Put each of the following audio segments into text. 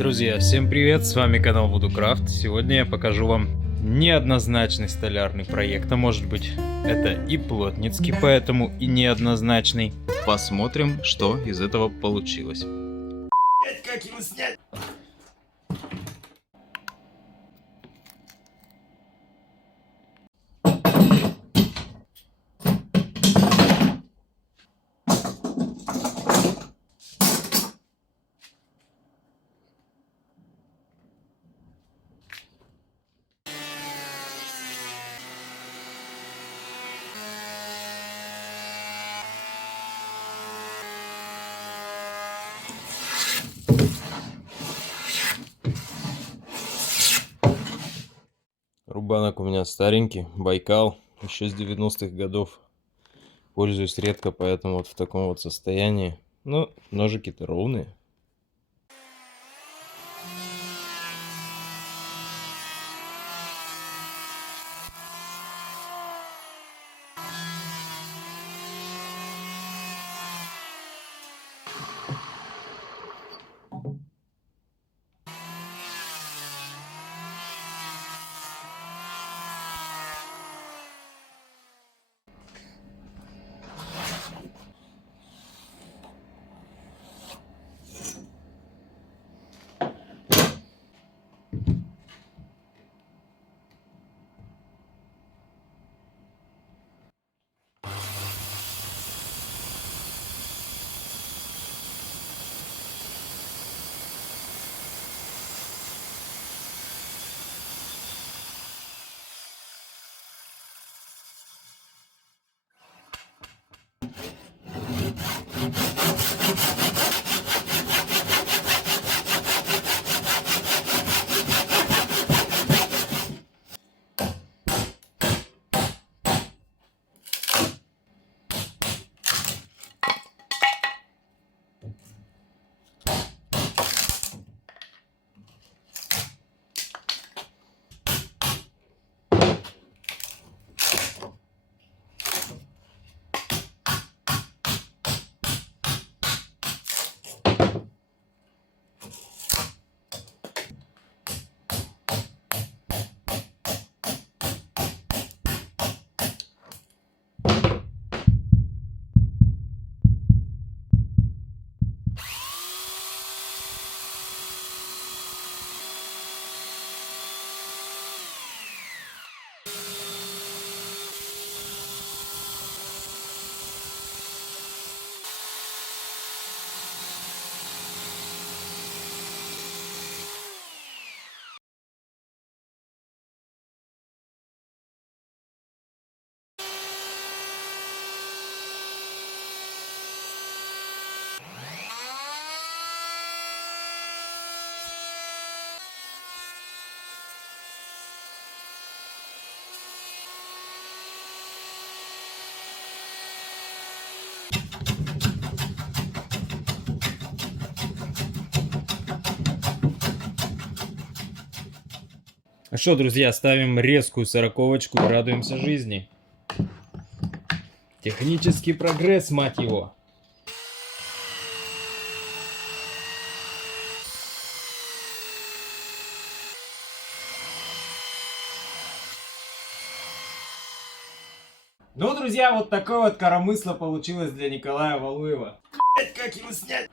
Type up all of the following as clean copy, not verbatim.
Друзья, всем привет, с вами канал Вудукрафт. Сегодня я покажу вам неоднозначный столярный проект, а может быть это и плотницкий, поэтому и неоднозначный. Посмотрим, что из этого получилось. Как его снять? Рубанок у меня старенький, Байкал, еще с 90-х годов. Пользуюсь редко, поэтому вот в таком вот состоянии. Но ножики-то ровные. Ну что, друзья, ставим резкую сороковочку и радуемся жизни. Технический прогресс, мать его. Ну, друзья, вот такое вот коромысло получилось для Николая Валуева. Как его снять?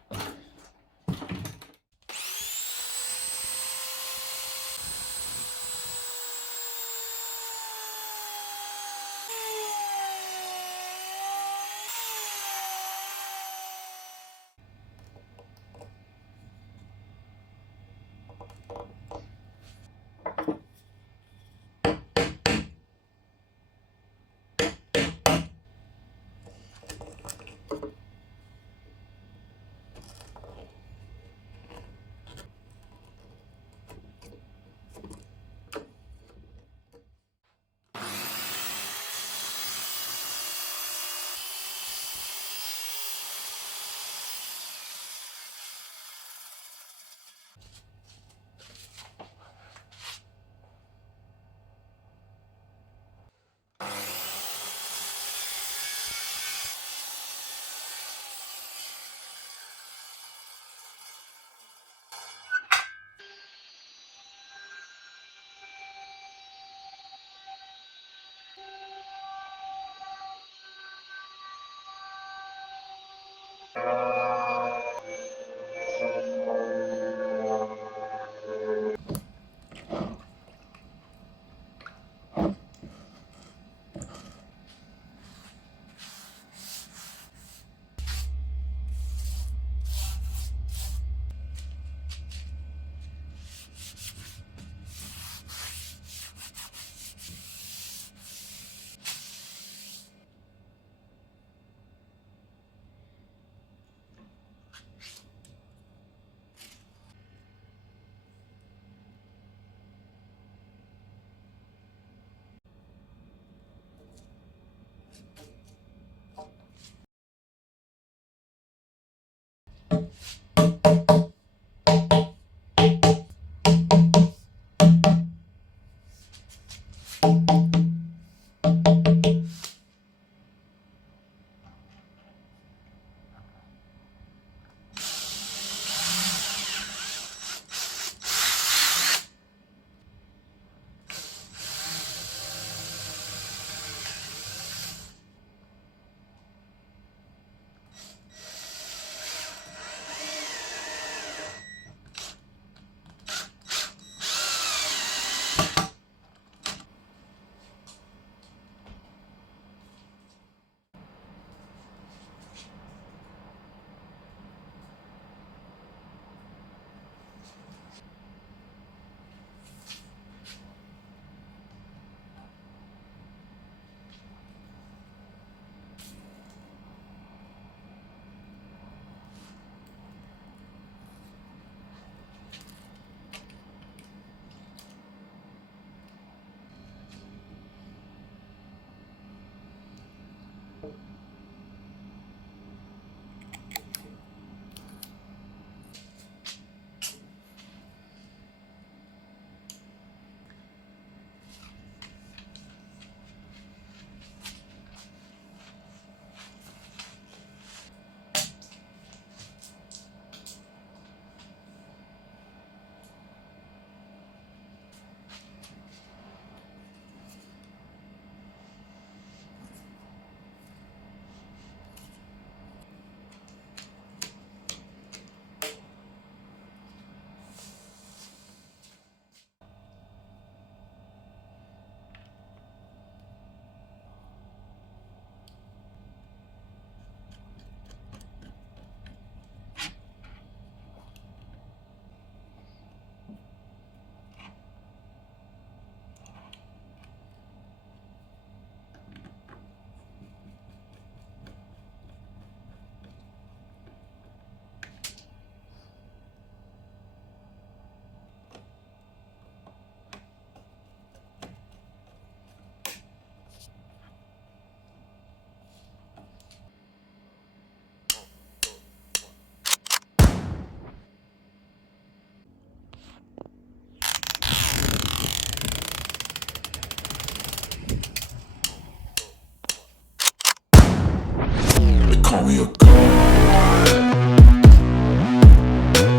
me a god.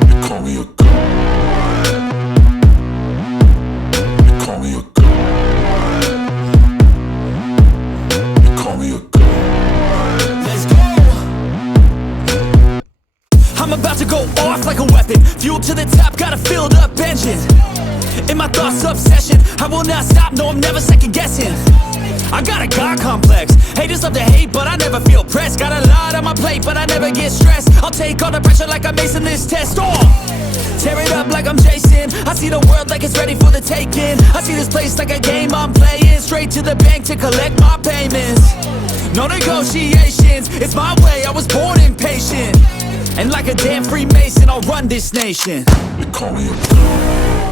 You call me a god. You call me a god. You call me a god. Let's go. I'm about to go off like a weapon. Fuel to the top, got a filled up engine. In my thoughts, obsession. I will not stop, no, I'm never second guessing. I got a God complex. Haters love to hate, but I never feel pressed. Got a lot on my plate, but I never get stressed. I'll take all the pressure like I'm acing this test. Tear it up like I'm Jason. I see the world like it's ready for the taking. I see this place like a game I'm playing. Straight to the bank to collect my payments. No negotiations, it's my way, I was born impatient. And like a damn Freemason, I'll run this nation. You call me a god.